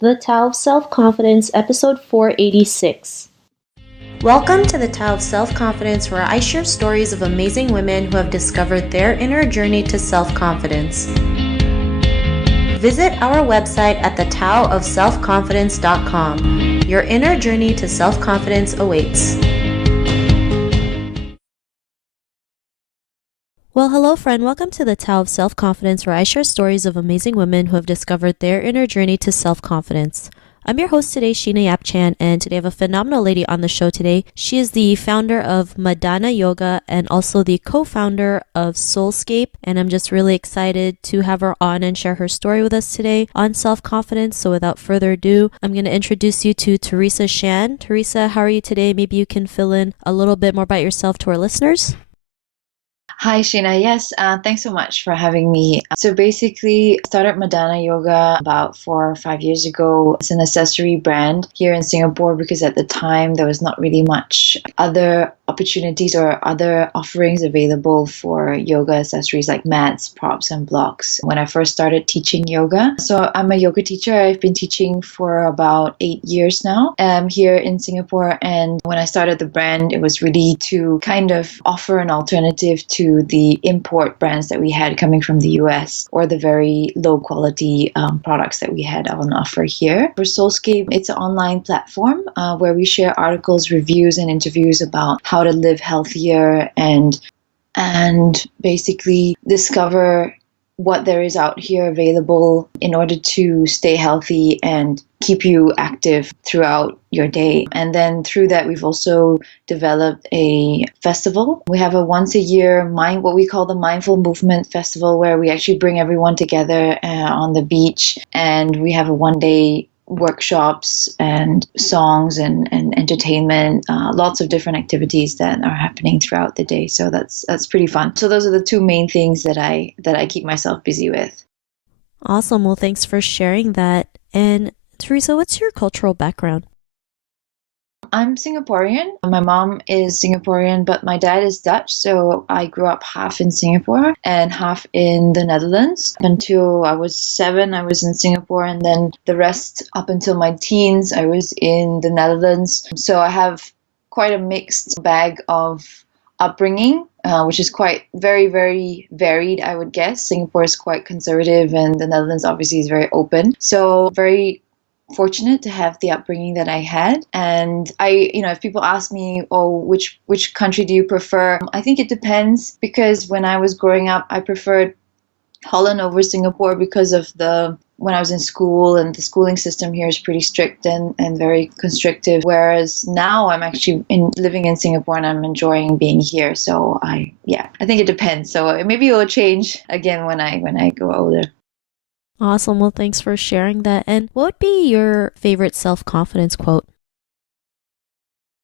The Tao of Self-Confidence, episode 486. Welcome to the Tao of Self-Confidence, where I share stories of amazing women who have discovered their inner journey to self-confidence. Visit our website at thetaoofselfconfidence.com. Your inner journey to self-confidence awaits. Well, hello friend, welcome to the Tao of Self-Confidence, where I share stories of amazing women who have discovered their inner journey to self-confidence. I'm your host today, Sheena Yap-Chan, and today I have a phenomenal lady on the show today. She is the founder of Madana Yoga and also the co-founder of Soulscape, and I'm just really excited to have her on and share her story with us today on self-confidence. So without further ado, I'm going to introduce you to Theresa Shan. Theresa, how are you today? Maybe you can fill in a little bit more about yourself to our listeners. Hi, Sheena. Yes, thanks so much for having me. So basically, I started Madana Yoga about 4 or 5 years ago. It's an accessory brand here in Singapore because at the time there was not really much other opportunities or other offerings available for yoga accessories like mats, props, and blocks when I first started teaching yoga. So I'm a yoga teacher. I've been teaching for about 8 years now here in Singapore. And when I started the brand, it was really to kind of offer an alternative to the import brands that we had coming from the US or the very low quality products that we had on offer here. For Soulscape, it's an online platform where we share articles, reviews, and interviews about how to live healthier and basically discover what there is out here available in order to stay healthy and keep you active throughout your day. And then through that, we've also developed a festival. We have a once a year what we call the Mindful Movement Festival, where we actually bring everyone together on the beach, and we have a one-day workshops and songs and entertainment, lots of different activities that are happening throughout the day. So that's pretty fun. So those are the two main things that I keep myself busy with. Awesome. Well, thanks for sharing that. And Theresa, what's your cultural background? I'm Singaporean. My mom is Singaporean, but my dad is Dutch. So I grew up half in Singapore and half in the Netherlands. Until I was 7, I was in Singapore. And then the rest, up until my teens, I was in the Netherlands. So I have quite a mixed bag of upbringing, which is quite very, very varied, I would guess. Singapore is quite conservative and the Netherlands obviously is very open. So very fortunate to have the upbringing that I had. And if people ask me, which country do you prefer? I think it depends, because when I was growing up, I preferred Holland over Singapore because of when I was in school, and the schooling system here is pretty strict and very constrictive. Whereas now I'm actually living in Singapore and I'm enjoying being here. So I think it depends. So maybe it will change again when I grow older. Awesome. Well, thanks for sharing that. And what would be your favorite self-confidence quote?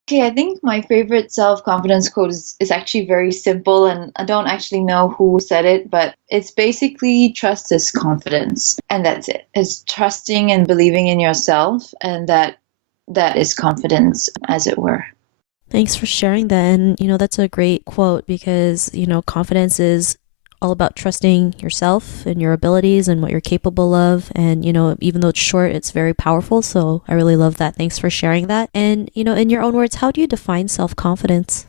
Okay, I think my favorite self-confidence quote is actually very simple, and I don't actually know who said it, but it's basically trust is confidence. And that's it. It's trusting and believing in yourself, and that is confidence, as it were. Thanks for sharing that. And, that's a great quote because, confidence is all about trusting yourself and your abilities and what you're capable of. And, even though it's short, it's very powerful. So I really love that. Thanks for sharing that. And, in your own words, how do you define self-confidence?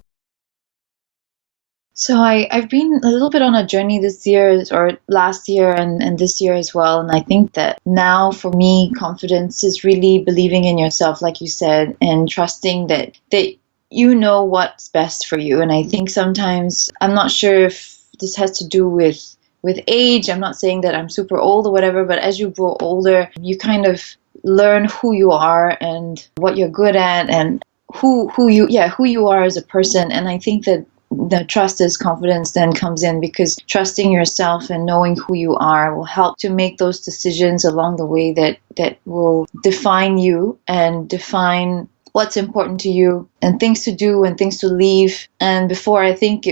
So I've been a little bit on a journey this year or last year and this year as well. And I think that now for me, confidence is really believing in yourself, like you said, and trusting that you know what's best for you. And I think sometimes, I'm not sure if this has to do with age. I'm not saying that I'm super old or whatever, but as you grow older, you kind of learn who you are and what you're good at and who you are as a person. And I think that the trust is confidence then comes in, because trusting yourself and knowing who you are will help to make those decisions along the way that will define you and define what's important to you and things to do and things to leave. And before, I think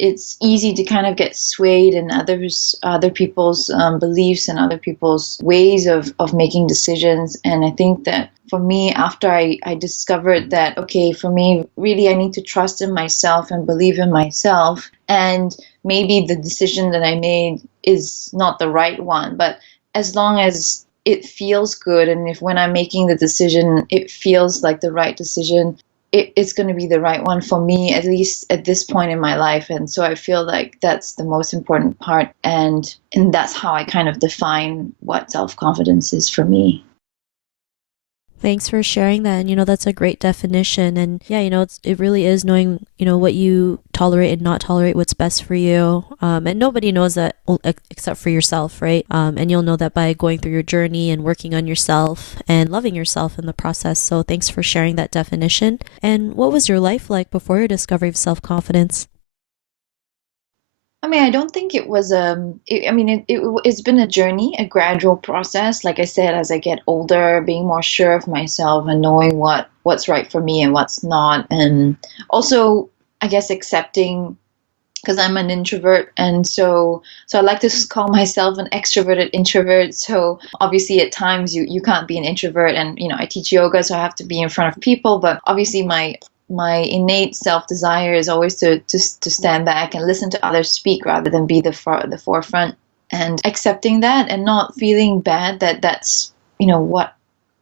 it's easy to kind of get swayed in other people's beliefs and other people's ways of making decisions. And I think that for me, after I discovered that, okay, for me, really, I need to trust in myself and believe in myself. And maybe the decision that I made is not the right one, but as long as it feels good, and if when I'm making the decision, it feels like the right decision, it's going to be the right one for me, at least at this point in my life. And so I feel like that's the most important part. And that's how I kind of define what self-confidence is for me. Thanks for sharing that. And, that's a great definition. And yeah, it really is knowing, what you tolerate and not tolerate, what's best for you. And nobody knows that except for yourself, right? And you'll know that by going through your journey and working on yourself and loving yourself in the process. So thanks for sharing that definition. And what was your life like before your discovery of self-confidence? I mean, I don't think it was it's been a journey, a gradual process. Like I said, as I get older, being more sure of myself and knowing what's right for me and what's not. And also, I guess, accepting, because I'm an introvert, and so I like to call myself an extroverted introvert. So obviously at times you can't be an introvert, and I teach yoga, so I have to be in front of people, but obviously my innate self-desire is always to stand back and listen to others speak rather than be the forefront. And accepting that and not feeling bad that that's what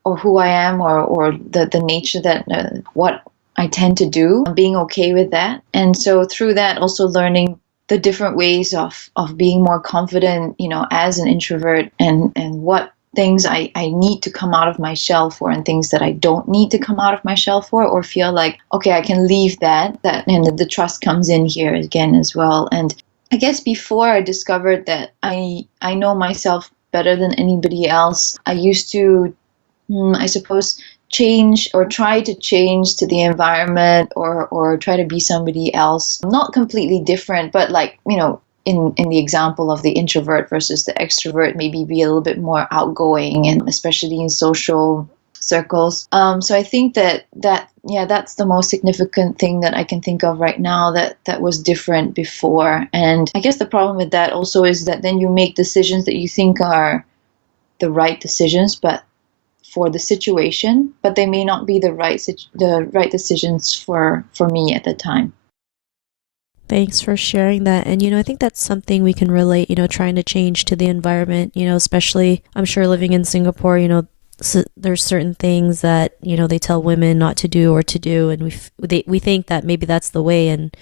or who I am, or the nature that what I tend to do, being okay with that. And so through that, also learning the different ways of being more confident, as an introvert, and what things I need to come out of my shell for, and things that I don't need to come out of my shell for, or feel like, okay, I can leave that, and the trust comes in here again as well. And I guess before I discovered that I know myself better than anybody else, I used to, I suppose, change or try to change to the environment, or try to be somebody else, not completely different, but like, in the example of the introvert versus the extrovert, maybe be a little bit more outgoing, and especially in social circles. So I think that's the most significant thing that I can think of right now that was different before. And I guess the problem with that also is that then you make decisions that you think are the right decisions, but for the situation, but they may not be the right decisions for me at the time. Thanks for sharing that. And, I think that's something we can relate, trying to change to the environment, especially I'm sure living in Singapore, there's certain things that, they tell women not to do or to do. And we think that maybe that's the way. And,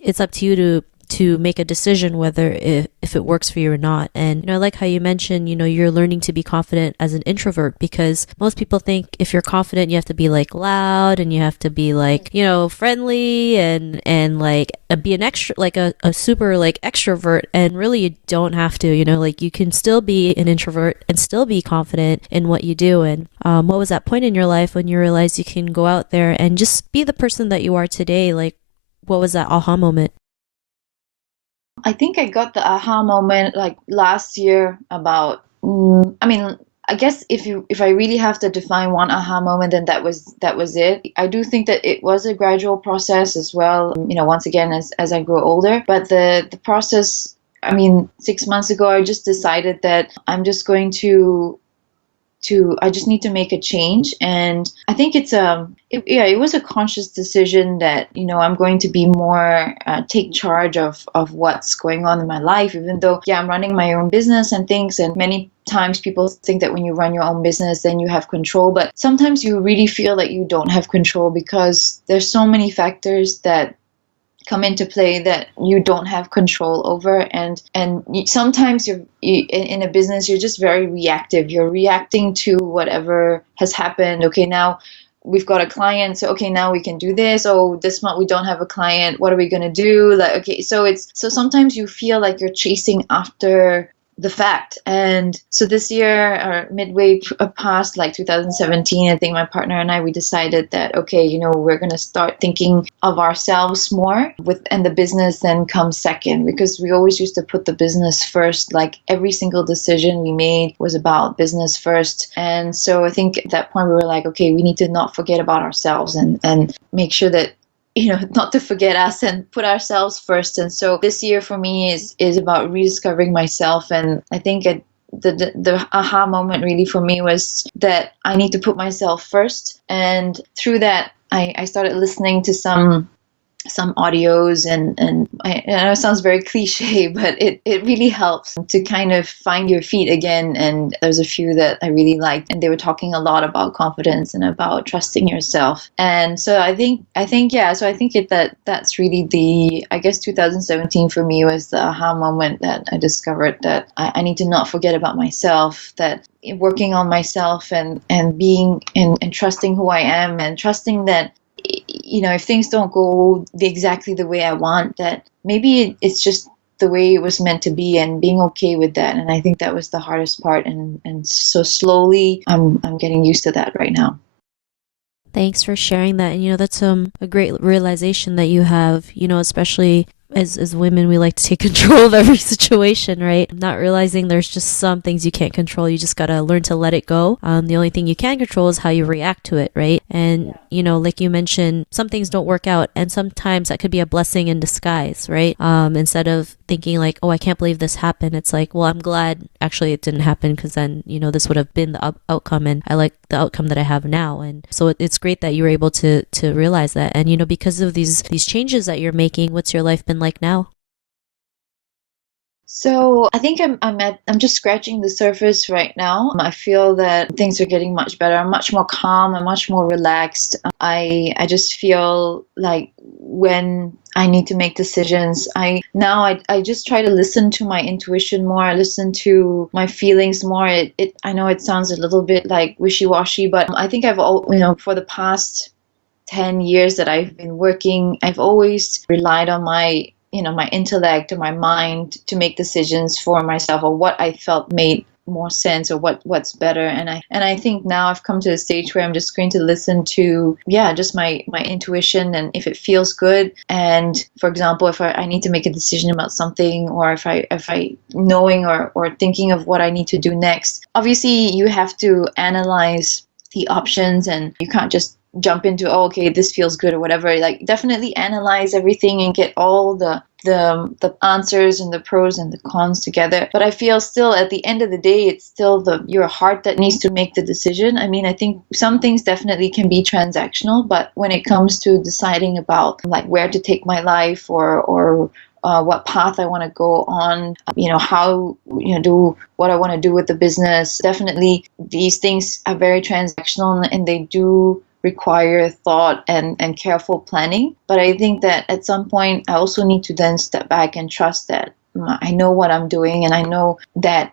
it's up to you to make a decision whether if it works for you or not. And I like how you mentioned, you're learning to be confident as an introvert, because most people think if you're confident, you have to be like loud, and you have to be like, friendly, and like be an extra, like a super like extrovert. And really you don't have to, like you can still be an introvert and still be confident in what you do. And what was that point in your life when you realized you can go out there and just be the person that you are today? Like, what was that aha moment? I think I got the aha moment like last year about, I guess if I really have to define one aha moment, then that was it. I do think that it was a gradual process as well, once again, as I grew older. But the process, 6 months ago, I just decided that I'm just going to I just need to make a change. And I think it was a conscious decision that, I'm going to be more, take charge of what's going on in my life, even though, I'm running my own business and things. And many times people think that when you run your own business, then you have control. But sometimes you really feel like you don't have control, because there's so many factors that come into play that you don't have control over. And sometimes you in a business, you're just very reactive. You're reacting to whatever has happened. Okay, now we've got a client, so okay, now we can do this. Oh, this month we don't have a client, what are we going to do? Like, okay, so sometimes you feel like you're chasing after the fact. And so this year, or midway past like 2017, I think my partner and I, we decided that, okay, we're going to start thinking of ourselves more, and the business then comes second, because we always used to put the business first. Like every single decision we made was about business first. And so I think at that point we were like, okay, we need to not forget about ourselves, and make sure that not to forget us and put ourselves first. And so this year for me is about rediscovering myself. And I think the aha moment really for me was that I need to put myself first. And through that, I started listening to some some audios, and I know it sounds very cliche, but it really helps to kind of find your feet again. And there's a few that I really liked, and they were talking a lot about confidence and about trusting yourself. And so I think yeah, so I think that's really I guess 2017 for me was the aha moment that I discovered that I need to not forget about myself, that working on myself and being and trusting who I am, and trusting that, you know, if things don't go exactly the way I want, that maybe it's just the way it was meant to be, and being okay with that. And I think that was the hardest part. And so slowly I'm getting used to that right now. Thanks for sharing that. And, that's a great realization that you have, especially as women, we like to take control of every situation, right? Not realizing there's just some things you can't control. You just got to learn to let it go. The only thing you can control is how you react to it, right? And, like you mentioned, some things don't work out, and sometimes that could be a blessing in disguise, right? Instead of thinking like, oh, I can't believe this happened, it's like, well, I'm glad actually it didn't happen, because then, this would have been the outcome, and I like the outcome that I have now. And so it's great that you were able to realize that. And, because of these changes that you're making, what's your life been like now? So I think I'm just scratching the surface right now. I feel that things are getting much better. I'm much more calm. I'm much more relaxed. I just feel like when I need to make decisions, I just try to listen to my intuition more. I listen to my feelings more. I know it sounds a little bit like wishy-washy, but I think for the past 10 years that I've been working, I've always relied on my intellect or my mind to make decisions for myself, or what I felt made more sense, or what's better. And I think now I've come to a stage where I'm just going to listen to just my intuition, and if it feels good. And for example, if I need to make a decision about something, or if I knowing or thinking of what I need to do next, obviously you have to analyze the options, and you can't just jump into, oh, okay, this feels good or whatever. Like, definitely analyze everything and get all the answers and the pros and the cons together. But I feel still at the end of the day, it's still your heart that needs to make the decision. I mean, I think some things definitely can be transactional, but when it comes to deciding about like where to take my life, or what path I want to go on, how, do what I want to do with the business. Definitely these things are very transactional, and they do require thought and careful planning. But I think that at some point I also need to then step back and trust that I know what I'm doing, and I know that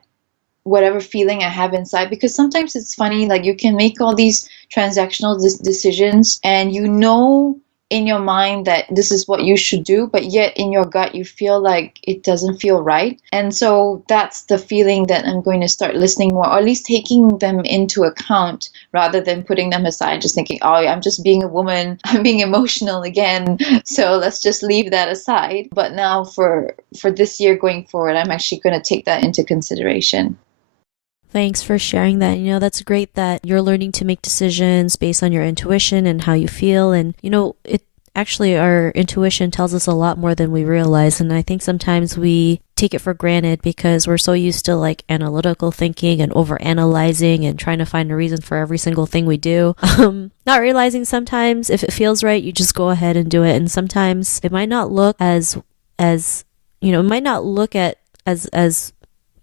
whatever feeling I have inside, because sometimes it's funny, like you can make all these transactional decisions, and in your mind that this is what you should do, but yet in your gut you feel like it doesn't feel right. And so that's the feeling that I'm going to start listening more, or at least taking them into account, rather than putting them aside, just thinking, oh, I'm just being a woman, I'm being emotional again, so let's just leave that aside. But now for this year going forward, I'm actually going to take that into consideration. Thanks for sharing that. That's great that you're learning to make decisions based on your intuition and how you feel. And, it actually, our intuition tells us a lot more than we realize. And I think sometimes we take it for granted because we're so used to like analytical thinking and overanalyzing and trying to find a reason for every single thing we do. Not realizing sometimes if it feels right, you just go ahead and do it. And sometimes it might not look as it might not look at as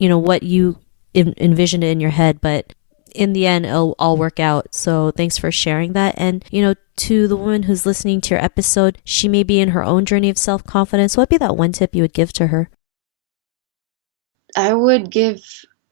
what you envision it in your head, but in the end it'll all work out. So thanks for sharing that. And to the woman who's listening to your episode, she may be in her own journey of self-confidence. What would be that one tip you would give to her? I would give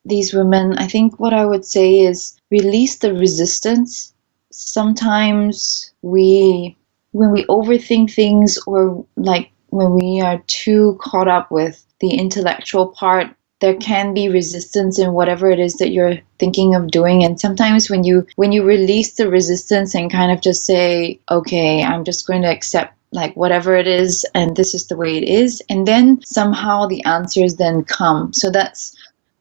these women, I think what I would say is release the resistance. Sometimes when we overthink things, or like when we are too caught up with the intellectual part, there can be resistance in whatever it is that you're thinking of doing. And sometimes when you release the resistance and kind of just say, okay, I'm just going to accept like whatever it is, and this is the way it is, and then somehow the answers then come. So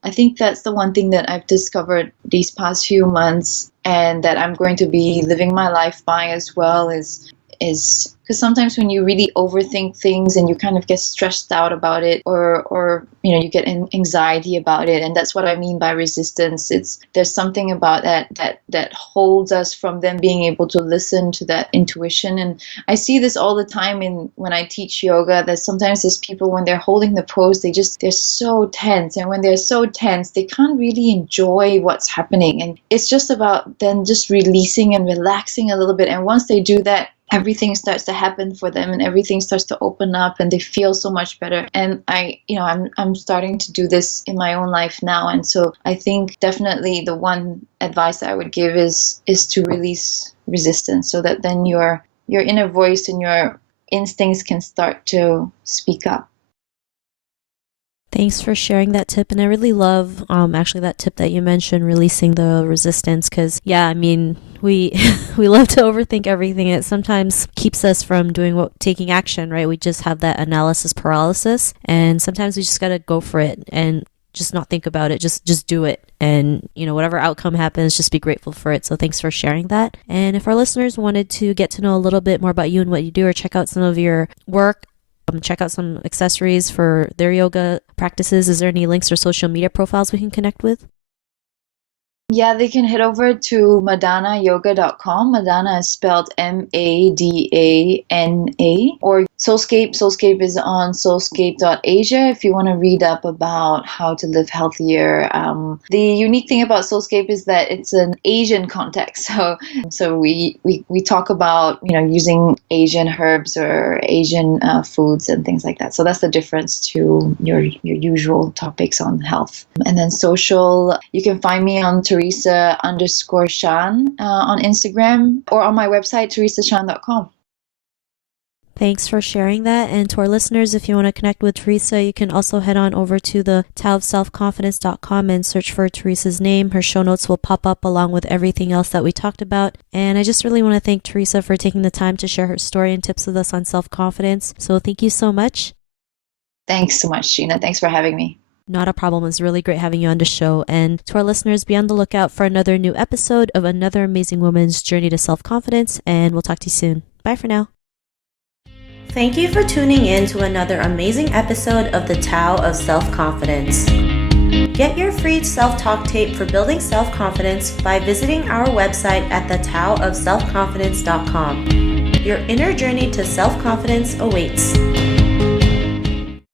I think that's the one thing that I've discovered these past few months, and that I'm going to be living my life by as well, is is, because sometimes when you really overthink things and you kind of get stressed out about it, or you get anxiety about it, and that's what I mean by resistance. There's something about that holds us from them being able to listen to that intuition. And I see this all the time when I teach yoga, that sometimes there's people, when they're holding the pose, they're so tense, and when they're so tense, they can't really enjoy what's happening. And it's just about then just releasing and relaxing a little bit. And once they do that, everything starts to happen for them, and everything starts to open up, and they feel so much better. And I'm starting to do this in my own life now. And so I think definitely the one advice I would give is to release resistance, so that then your inner voice and your instincts can start to speak up. Thanks for sharing that tip. And I really love actually that tip that you mentioned, releasing the resistance, because we we love to overthink everything. It sometimes keeps us from taking action, right? We just have that analysis paralysis, and sometimes we just got to go for it and just not think about it, just do it. And whatever outcome happens, just be grateful for it. So thanks for sharing that. And if our listeners wanted to get to know a little bit more about you and what you do, or check out some of your work, check out some accessories for their yoga practices, is there any links or social media profiles we can connect with? Yeah, they can head over to madanayoga.com. Madana is spelled Madana, or Soulscape. Soulscape is on soulscape.asia if you want to read up about how to live healthier. The unique thing about Soulscape is that it's an Asian context. So we talk about using Asian herbs or Asian foods and things like that. So that's the difference to your usual topics on health. And then social, you can find me on Theresa_Shan on Instagram, or on my website, theresashan.com. Thanks for sharing that. And to our listeners, if you want to connect with Theresa, you can also head on over to the taoofselfconfidence.com and search for Theresa's name. Her show notes will pop up along with everything else that we talked about. And I just really want to thank Theresa for taking the time to share her story and tips with us on self-confidence. So thank you so much. Thanks so much, Sheena. Thanks for having me. Not a problem. It's really great having you on the show. And to our listeners, be on the lookout for another new episode of another amazing woman's journey to self-confidence. And we'll talk to you soon. Bye for now. Thank you for tuning in to another amazing episode of the Tao of Self-Confidence. Get your free self-talk tape for building self-confidence by visiting our website at thetaoofselfconfidence.com. Your inner journey to self-confidence awaits.